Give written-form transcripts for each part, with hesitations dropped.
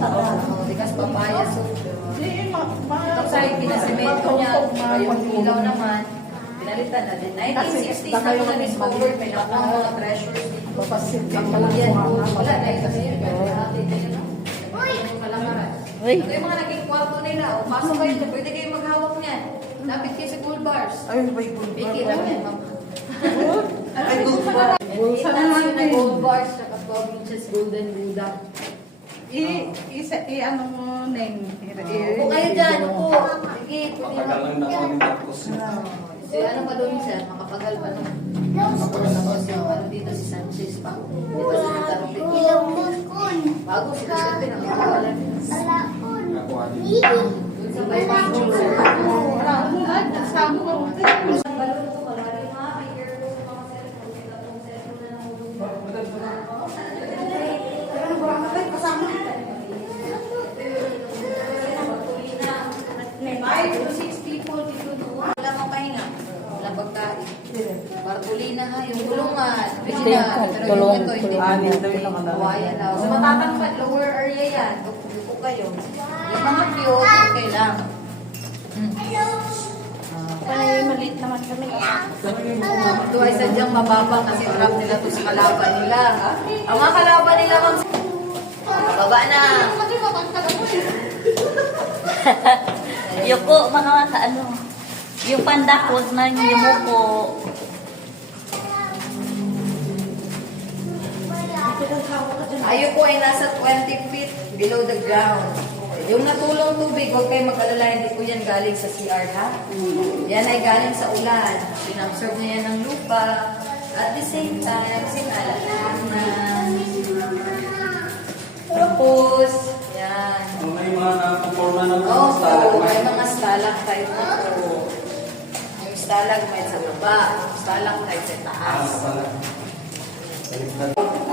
Dikas papaya soup. Ito sa pinasemento niya, yung ilaw naman, pinalitan na din. 1960s na yung na-discover, may nakuha mga treasures dito. Yan, wala na yun kasi yun. Ito yung mga naging kwarto nila. O, pasok kayo, pwede kayo maghawak niyan. Lapit kayo sa gold bars. Ay, may gold bar. Piki lang yan, ma'am. Ay, gold bar. Bulsa na natin. Gold bars, saka 12 inches golden Buddha. Ano mo, Neng? Upo kayo dyan, upo. Sige, Matagal lang na ako ni Marcos. ano pa doon sir, makapagal pa naman. Tapos yung ano dito si Sanchez pa. Dito si Natarupin. Bago sila sa pinakakawalan. Ako adi. Doon sa may picture sir. Wala kang pahinga. Wala pagkain. Bartolina ha, yung kulungan. Original. Pero yung ito, hindi Hawaii daw. So matatangkad, lower area yan. Dupo kayo. Yung mga cute, okay lang. Ay, maliit naman kami. Ito ay sadyang mababa kasi trap nila to sa kalaban nila. Ang mga kalaban nila, ma'am. Baba na. Yuko, mga ano, yung pandakos na yung yumuko. Ayoko ay nasa 20 feet below the ground. Yung natulong tubig, huwag kayo mag-alala, hindi po yan galing sa CR, ha? Yan ay galing sa ulan. Pinabsorb niya yan ng lupa. At the same time, sinalalaan na. Tapos, yan. May mga nakuporma na mga Oo, stalagmite. may mga stalactite po. Yung stalagmite sa baba, stalactite sa taas.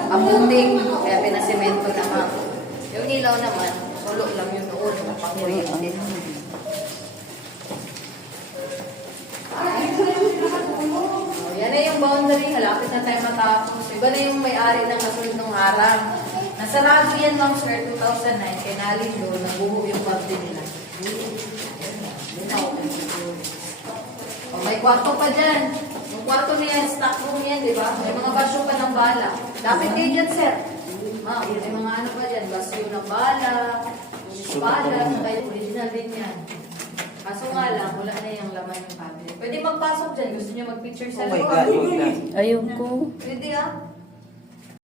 Abuting, kaya pinasemento naman. Yung ilaw naman, sulo lang yun noon, mapakuryente. Yan na yung boundary, halapit na tayo matapos. Iba na yung may-ari ng kasunod ng harang. Nasarado yan, ma'am, sir, 2009, kay Nalin doon, nabuho yung parte nila. O, may kwarto pa dyan. Yung kwarto niya, stock room yan, di ba? May mga basyo pa ng bala. Dapat kayo dyan, sir. Ma'am, may mga ano pa dyan, basyo ng bala, espada, kaya original din yan. Kaso nga lang, wala na yung laman yung cabinet. Pwede magpasok dyan. Gusto niyo mag-picture sa Oh my loob? God. Ayoko. Pwede ah.